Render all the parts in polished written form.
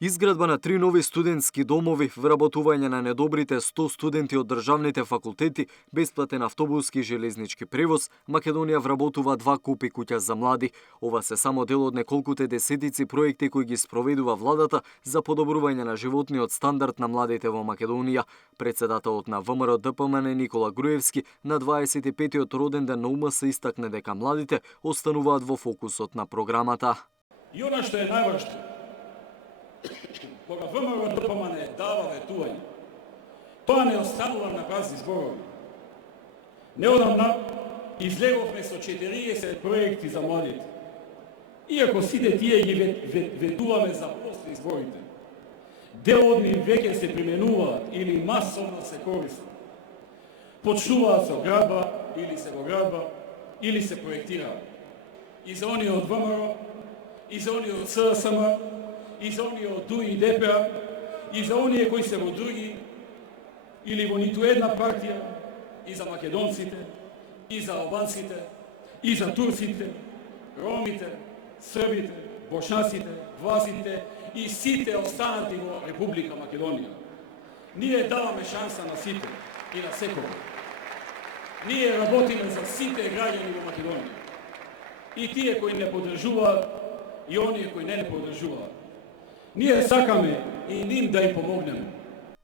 Изградба на 3 нови студентски домови, вработување на недобрите 100 студенти од државните факултети, бесплатен автобуски и железнички превоз, Македонија вработува 2 купи куќа за млади. Ова се само дел од неколкуте десетици проекти кои ги спроведува владата за подобрување на животниот стандард на младите во Македонија. Председателот на ВМРО ДПМН Никола Груевски на 25-тиот роден ден на УМС истакне дека младите остануваат во фокусот на програмата. И она што е најважно, кога ВМРО ДПМН дава ветување, тоа не останува на празни зборови. Неодамна излеговме со 40 проекти за младите. Иако сите тие ги ветуваме за после изборите, дел од нив веќе се применуваат или масовно се користат. Почнуваат со градба или се во градба или се проектираат. И за оние од ВМРО, и за оние од ССМ, и за оние од ДУИ и ДПА, и за оние кои се во други или во ниту една партија, и за македонците, и за албанците, и за турците, ромите, србите, бошнаците, власите и сите останати во Република Македонија. Ние даваме шанса на сите и на секој. Ние работиме за сите граѓани во Македонија. И тие кои не поддржуваат, и оние кои не поддржуваат. Ние сакаме и ним да им помогнеме.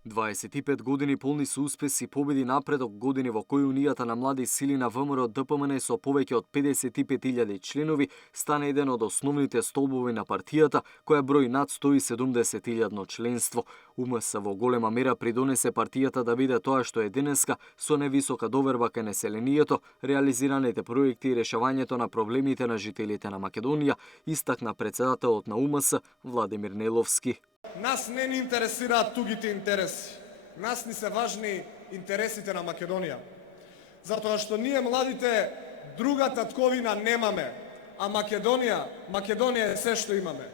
25 години полни со успеси, победи, напредок, години во кои Унијата на млади сили на ВМРО ДПМН со повеќе од 55.000 членови стана еден од основните столбови на партијата, која брои над 170.000 членство. УМС во голема мера придонесе партијата да биде тоа што е денеска, со невисока доверба кај населението, реализираните проекти и решавањето на проблемите на жителите на Македонија, истакна председателот на УМС Владимир Неловски. Нас не ни интересираат тугите интереси. Нас ни се важни интересите на Македонија. Затоа што ние младите друга татковина немаме, а Македонија е се што имаме.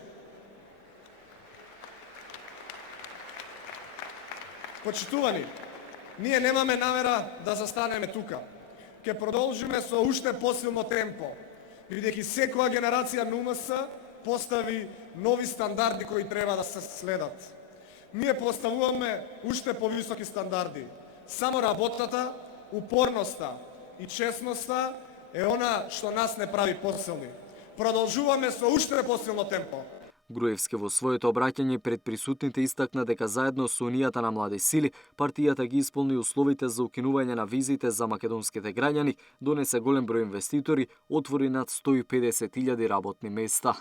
Почитувани, ние немаме намера да застанеме тука. Ке продолжиме со уште посилно темпо, бидејќи секоја генерација на УМС постави нови стандарди кои треба да се следат. Ние поставуваме уште повисоки стандарди. Само работата, упорноста и честноста е она што нас не прави посилни. Продолжуваме со уште посилно темпо. Груевски во своето обраќање пред присутните истакна дека заедно со Унијата на млади сили, партијата ги исполни условите за укинување на визите за македонските граѓани, донесе голем број инвеститори, отвори над 150.000 работни места.